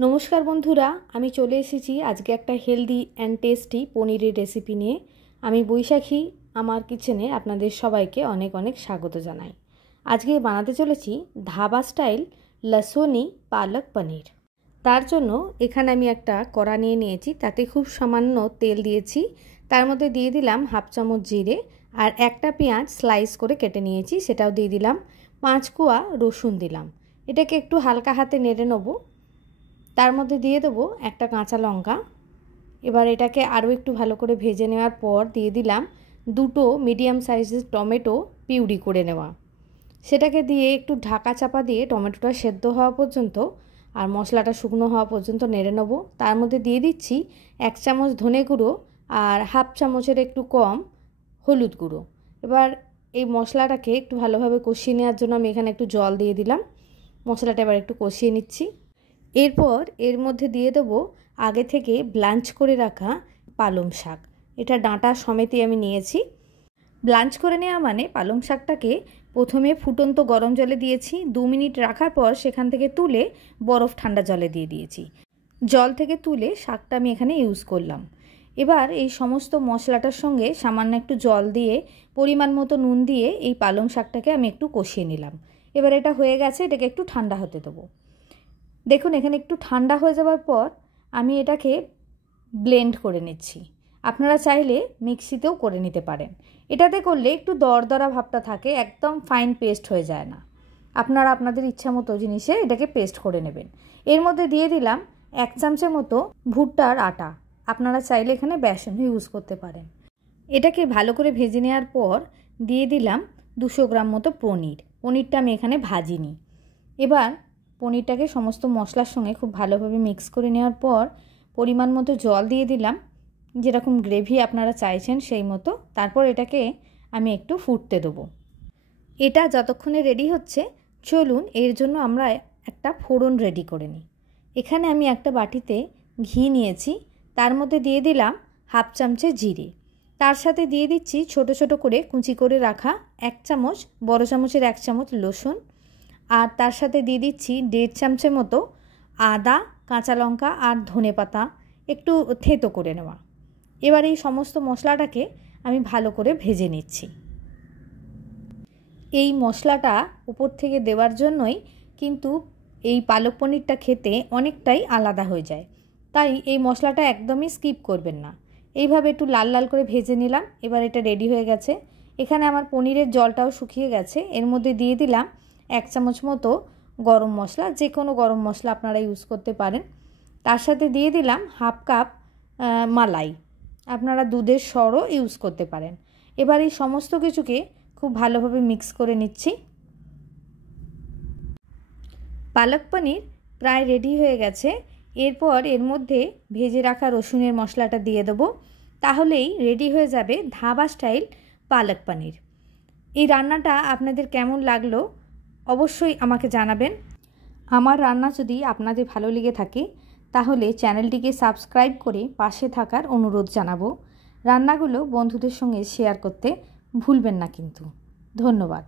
नमस्कार बंधुरा आमी चले एसेছি আজকে একটা হেলদি অ্যান্ড টেস্টি পনিরের রেসিপি নিয়ে। আমি বৈশাখী আমার কিচেনে আপনাদের সবাইকে অনেক অনেক স্বাগত জানাই। আজকে বানাতে চলেছি ধাবা স্টাইল লসুনি পালক পনির। তার জন্য এখানে আমি একটা কড়া নিয়ে নিয়েছি, তাতে খুব সামান্য তেল দিয়েছি, তার মধ্যে দিয়ে দিলাম হাফ চামচ জিরে আর একটা পেঁয়াজ স্লাইস করে কেটে নিয়েছি, সেটাও দিয়ে দিলাম। 5 কোয়া রসুন দিলাম। এটাকে একটু হালকা হাতে নেড়ে নেব। তার মধ্যে দিয়ে দেবো একটা কাঁচা লঙ্কা। এবার এটাকে আরও একটু ভালো করে ভেজে নেওয়ার পর দিয়ে দিলাম দুটো মিডিয়াম সাইজের টমেটো পিউরি করে নেওয়া। সেটাকে দিয়ে একটু ঢাকা চাপা দিয়ে টমেটোটা সেদ্ধ হওয়া পর্যন্ত আর মশলাটা শুকনো হওয়া পর্যন্ত নেড়ে নেব। তার মধ্যে দিয়ে দিচ্ছি 1 চামচ ধনে গুঁড়ো আর হাফ চামচের একটু কম হলুদ গুঁড়ো। এবার এই মশলাটাকে একটু ভালোভাবে কষিয়ে নেওয়ার জন্য আমি এখানে একটু জল দিয়ে দিলাম। মশলাটা এবার একটু কষিয়ে নিচ্ছি। এরপর এর মধ্যে দিয়ে দেবো আগে থেকে ব্লাঞ্চ করে রাখা পালং শাক। এটা ডাঁটা সমেতই আমি নিয়েছি। ব্লাঞ্চ করে নেওয়া মানে পালং শাকটাকে প্রথমে ফুটন্ত গরম জলে দিয়েছি, 2 মিনিট রাখার পর সেখান থেকে তুলে বরফ ঠান্ডা জলে দিয়ে দিয়েছি। জল থেকে তুলে শাকটা আমি এখানে ইউজ করলাম। এবার এই সমস্ত মশলাটার সঙ্গে সামান্য একটু জল দিয়ে পরিমাণ মতো নুন দিয়ে এই পালং শাকটাকে আমি একটু কষিয়ে নিলাম। এবার এটা হয়ে গেছে, এটাকে একটু ঠান্ডা হতে দেবো। দেখুন এখানে একটু ঠান্ডা হয়ে যাওয়ার পর আমি এটাকে ব্লেন্ড করে নিচ্ছি। আপনারা চাইলে মিক্সিতেও করে নিতে পারেন। এটাতে করলে একটু দরদরা ভাবটা থাকে, একদম ফাইন পেস্ট হয়ে যায় না। আপনারা আপনাদের ইচ্ছা মতো জিনিসে এটাকে পেস্ট করে নেবেন। এর মধ্যে দিয়ে দিলাম 1 চামচের মতো ভুট্টার আটা। আপনারা চাইলে এখানে বেসনও ইউজ করতে পারেন। এটাকে ভালো করে ভেজে নেওয়ার পর দিয়ে দিলাম 200 গ্রাম মতো পনিরটা আমি এখানে ভাজিনি। এবার পনিরটাকে সমস্ত মশলার সঙ্গে খুব ভালোভাবে মিক্স করে নেওয়ার পর পরিমাণ মতো জল দিয়ে দিলাম, যেরকম গ্রেভি আপনারা চাইছেন সেই মতো। তারপর এটাকে আমি একটু ফুটতে দেবো। এটা যতক্ষণে রেডি হচ্ছে চলুন এর জন্য আমরা একটা ফোড়ন রেডি করে নিই। এখানে আমি একটা বাটিতে ঘি নিয়েছি, তার মধ্যে দিয়ে দিলাম হাফ চামচে জিরে, তার সাথে দিয়ে দিচ্ছি ছোট ছোট করে কুচি করে রাখা 1 চামচ, বড় চামচের 1 চামচ রসুন, আর তার সাথে দিয়ে দিচ্ছি 1.5 চামচের মতো আদা, কাঁচা লঙ্কা আর ধনে পাতা একটু থেতো করে নেওয়া। এবার এই সমস্ত মশলাটাকে আমি ভালো করে ভেজে নিচ্ছি। এই মশলাটা উপর থেকে দেওয়ার জন্যই কিন্তু এই পালক পনিরটা খেতে অনেকটাই আলাদা হয়ে যায়, তাই এই মশলাটা একদমই স্কিপ করবেন না। এইভাবে একটু লাল লাল করে ভেজে নিলাম। এবার এটা রেডি হয়ে গেছে। এখানে আমার পনিরের জলটাও শুকিয়ে গেছে। এর মধ্যে দিয়ে দিলাম 1 চামচ মতো গরম মশলা, যে কোনো গরম মশলা আপনারা ইউজ করতে পারেন। তার সাথে দিয়ে দিলাম হাফ কাপ মালাই, আপনারা দুধের সরও ইউজ করতে পারেন। এবার এই সমস্ত কিছুকে খুব ভালোভাবে মিক্স করে নিচ্ছি। পালক পনির প্রায় রেডি হয়ে গেছে। এরপর এর মধ্যে ভেজে রাখা রসুনের মশলাটা দিয়ে দেবো, তাহলেই রেডি হয়ে যাবে ধাবা স্টাইল পালক পনির। এই রান্নাটা আপনাদের কেমন লাগলো অবশ্যই আমাকে জানাবেন। আমার রান্না যদি আপনাদের ভালো লেগে থাকে তাহলে চ্যানেলটিকে সাবস্ক্রাইব করে পাশে থাকার অনুরোধ জানাবো। রান্নাগুলো বন্ধুদের সঙ্গে শেয়ার করতে ভুলবেন না কিন্তু। ধন্যবাদ।